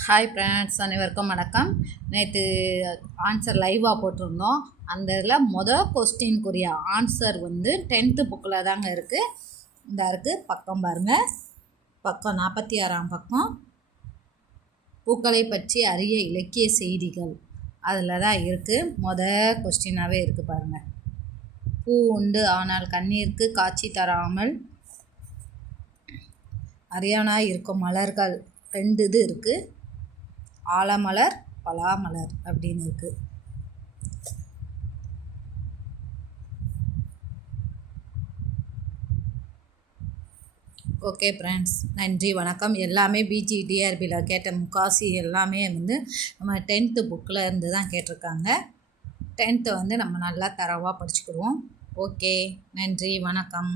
Hi friends, அனைவருக்கும் வணக்கம். நேற்று ஆன்சர் லைவாக போட்டிருந்தோம். அந்த இதில் கொஸ்டினுக்குரிய ஆன்சர் 10th புக்கில் தாங்க இருக்குது. இந்த இருக்குது பக்கம் பாருங்கள், பக்கம் 46ஆம் பக்கம். பூக்களை பற்றி அரிய இலக்கிய செய்திகள் அதில் தான் இருக்குது. கொஸ்டினாகவே இருக்குது பாருங்கள். பூ உண்டு ஆனால் கண்ணீருக்கு காட்சி தராமல் அரியானாய் இருக்கும் மலர்கள் 2 இது இருக்குது. ஆலமலர், பலாமலர் அப்படின்னு இருக்குது. ஓகே ஃப்ரெண்ட்ஸ், நன்றி வணக்கம். எல்லாமே பிஜிடிஆர்பியில் கேட்ட முக்காசி எல்லாமே நம்ம 10th புக்கில் இருந்து தான் கேட்டிருக்காங்க. 10th நம்ம நல்லா தரவாக படிச்சுக்கிடுவோம். ஓகே, நன்றி வணக்கம்.